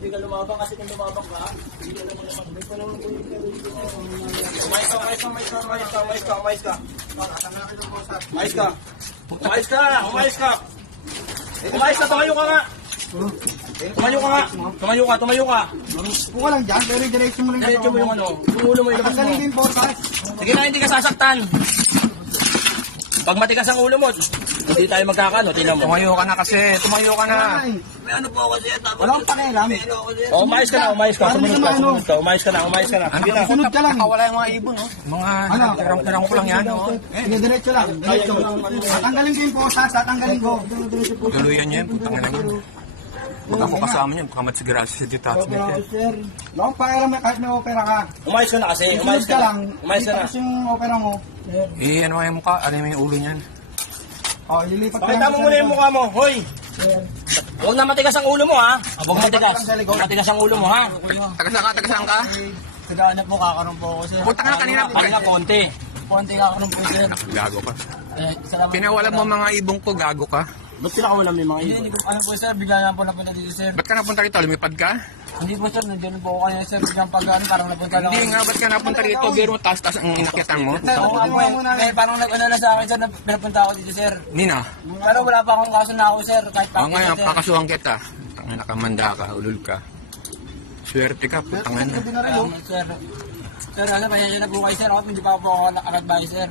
hindi ka lumabang kasi kung lumabang ka, hindi ka naman naman. Umayos ka. Tumayo ka nga. Tumayo ka. Buka lang dyan, pero diretso mo lang. Diretso mo yung ano, yung ulo mo ilabas mo. Tanggalin din po, sir. Sige na, hindi ka sasaktan. Pag matigas ang ulo mo, hindi tayo magkakano, tingnan mo. Tumayo ka na kasi, tumayo ka na. May ano po ako siya, tapos Walang pakialam. Umayos ka. Umayos ka na. Ano Kita. Sunod ka lang. Nakawala yung mga ibon, no? Mga tirang-tirang ko lang yan, no? Sige, diretso lang. Diretso. Tatanggalin ko yung posas, tatanggalin ko. Tuluyan niya yun, putang ina niya. Huwag ako kasama niya, baka matsigurasi sa detachment yan. Sir, walang pakialam kahit may opera ka. Umayos ka na kasi, Sunod ka lang. Umayos ka na. Tapos yung opera mo. Eh, ano yung mukha? Ano yung ulo niyan? Oh, ililipat ka Pakita mo muna yung mukha mo, hoy! Huwag na matigas ang ulo mo, ha? Huwag matigas ang ulo mo, ha? Tagasaan ka? Tagahanap mo, kakaroon po ako, sir. Puta ka na kanina. Nga, konti. Konti kakaroon po, sir. Gago ka. Salamat. Pinawalan mo mga ibong ko, gago ka. Ba't kinakawalan mo yung mga ibon? Hindi ko alam po, sir. Bigla lang po napunta dito, sir. Ba't ka napunta rito? Lumipad ka? Hindi po, sir. Nandiyan po ako kanina, sir. Biglang pag-ano, parang napunta lang. Hindi nga, ba't ka napunta rito? Biro mo, taas-taas ang inakyatan mo. Sir, parang nag-ano sa akin, sir, na pinapunta ako dito, sir. Nina, Pero wala pa akong kaso na ako, sir. Kahit pa ako ngayon, kakasuhan kita. Tangin nakamanda ka, ulul ka. Swerte ka, putangan na. Sir. Sir, alam, pasensya na po kayo, sir. Ako, hindi pa po ako nakakatbahay, sir.